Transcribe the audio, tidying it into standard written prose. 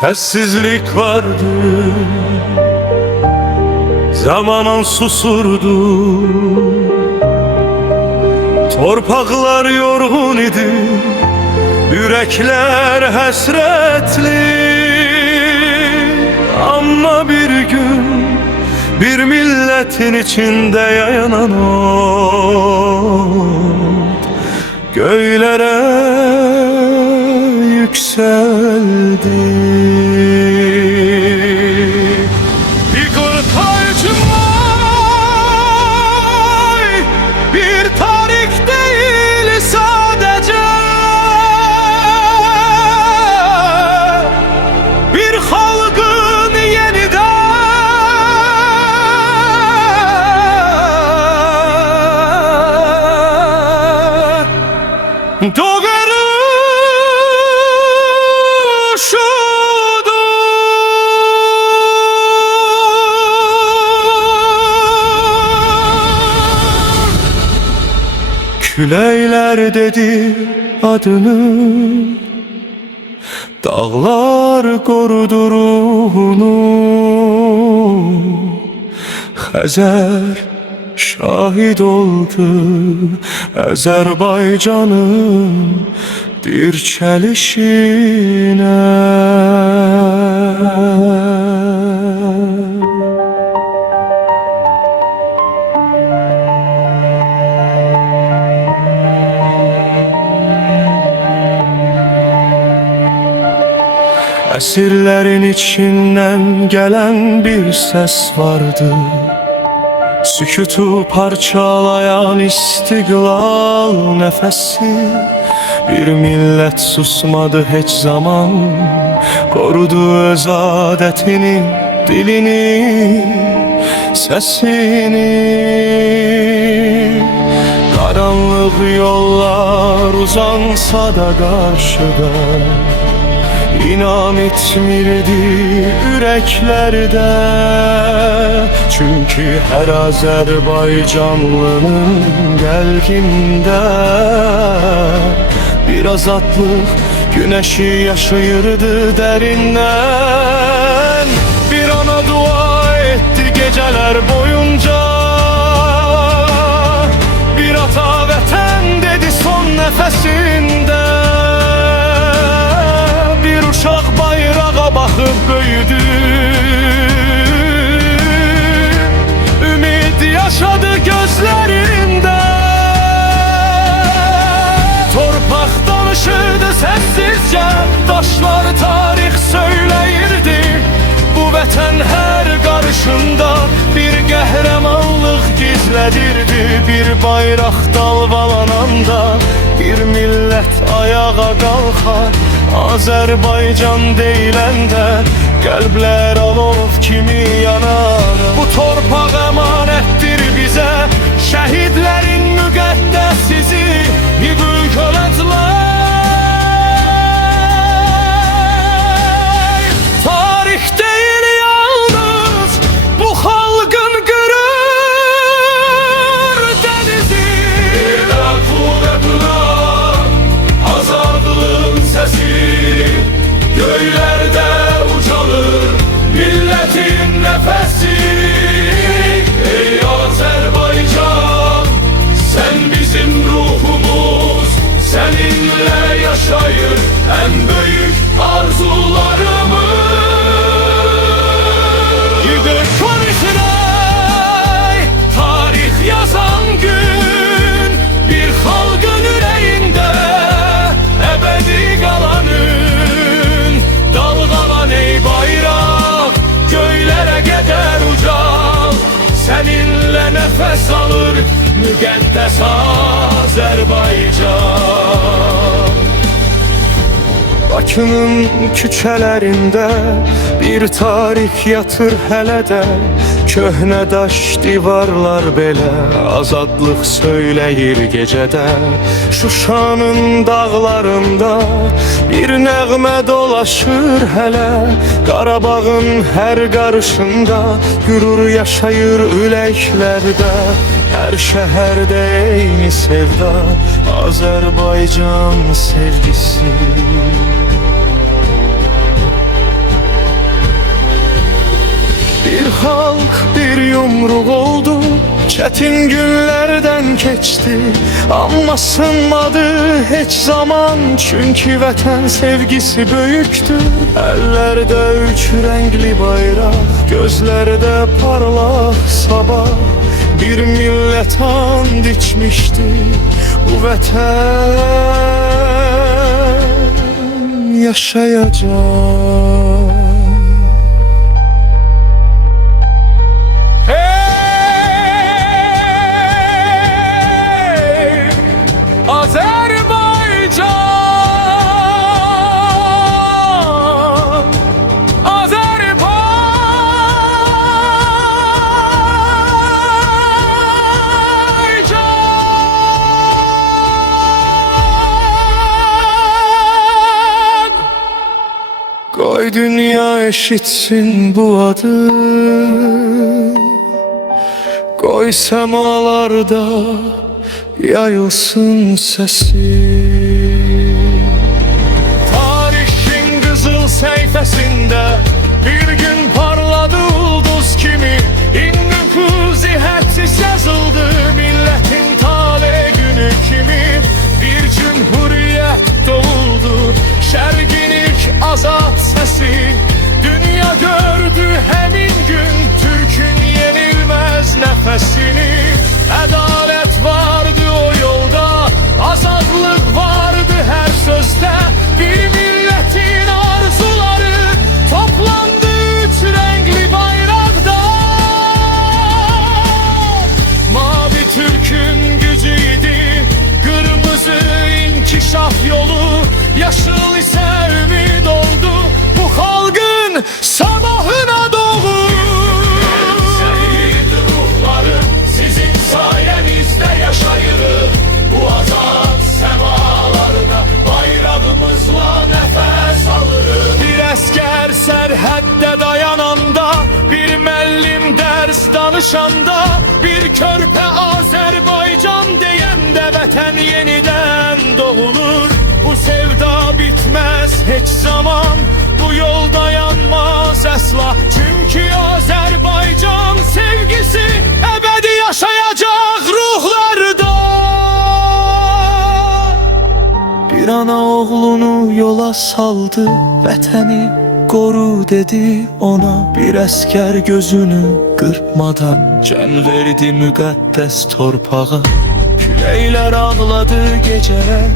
Sessizlik vardı, zamanın susurdu. Torpaqlar yorğun idi, yürekler həsrətli. Amma bir gün bir milletin içinde yayanan ot göylere yükseldi. Bir kurtarıcım var, bir tarih değil sadece, bir halkın yeniden doğarışıdır. Küleyler dedi adını, dağlar korudu ruhunu. Xəzər şahid oldu Azərbaycanın dirçəlişinə. Əsirlərin içindən gələn bir səs vardı, sükutu parçalayan istiqlal nəfəsi. Bir millət susmadı heç zaman, korudu öz adətini, dilini, səsini. Qaranlıq yollar uzansa da qarşıda, İnam etmirdi yüreklerde. Çünkü her Azerbaycanlının qəlbində bir azadlıq güneşi yaşayırdı derinden. Bir ana dua etti geceler boyunca, bir ata vətən dedi son nefesinde. Uşaq bayrağa baxıb böyüdü, ümid yaşadı gözlərində. Torpaq danışırdı səssizcə, daşlar tarix söyləyirdi. Bu vətən hər qarışında bir qəhrəmanlıq gizlədirdi. Bir bayraq dalvalananda bir millət ayağa qalxar. Azerbaycan deyiləndə qəlblər alov kimi yanar. Bu torpaq əmanətdir bizə, şəhidlərin müqəddəs izi, büyük ölətlər. Tarix deyil yalnız bu xalqın qürur dənizi. İraq qüvvətinə azadlığın səsi, göylerde uçalır milletin nefesi. Ey Azerbaycan, sen bizim ruhumuz, seninle yaşayır en büyük arzularımız. Gidip konuşuray, tarih yazan gün, bir halkın yüreğinde ebedi kalanın. Dalgalan ey bayrak, göylere gider ucal, seninle nefes alır müqəddəs Azerbaycan. Bakının küçələrində bir tarix yatır hələ də, köhnə daş divarlar belə azadlıq söyləyir gecədə. Şuşanın dağlarında bir nəğmə dolaşır hələ, Qarabağın hər qarışında qürur yaşayır üləklərdə. Hər şəhərdə eyni sevda, Azərbaycan sevgisi. Bir halk, bir yumruk oldu. Çetin günlerden geçti ama sınmadı hiç zaman. Çünkü vatan sevgisi büyüktü. Ellerde üç renkli bayrak, gözlerde parlak sabah. Bir millet and içmişti bu vatan yaşayacak. Azerbaycan, Azerbaycan. Koy dünya eşitsin bu adı, koy semalarda yayılsın sesi. Tarihin kızıl sayfasında bir gün parladı ulduz kimi. İnnüfuzi hadsiz yazıldı milletin tale günü kimi. Bir cumhuriyet doğuldu, şergin ilk azat sesi. Dünya gördü hemin gün Türk'ün yenilmez nefesini. Adalet vardı o yolda, azadlık vardı her sözde. Bir milletin arzuları toplandı üç renkli bayrakta. Mavi Türk'ün gücüydü, kırmızı inkişaf yolu. Yeşil ise ümit oldu bu halkın sabahına doğru. Yaşayırız bu azat semalarda, bayrağımızla nefes alırız. Bir asker serhəddə dayananda, bir müəllim dərs danışanda, bir körpə Azərbaycan deyəndə vətən yenidən doğulur. Bu sevda bitməz heç zaman, bu yol dayanmaz əsla. Çünkü Azərbaycan sevgisi əbədi yaşayacaq ruhlarda. Bir ana oğlunu yola saldı, vətəni koru dedi ona. Bir asker gözünü kırpmadan can verdi müqəddəs torpağa. Küləklər ağladı gecələr,